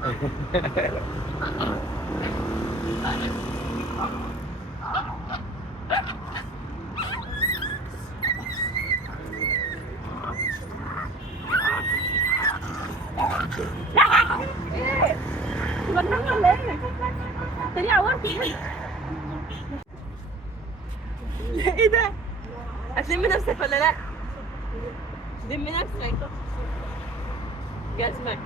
بتنقل ليه؟ تاني عورتي. ايه ده؟ هتلم نفسك ولا لا؟ لم نفسك. جزمك.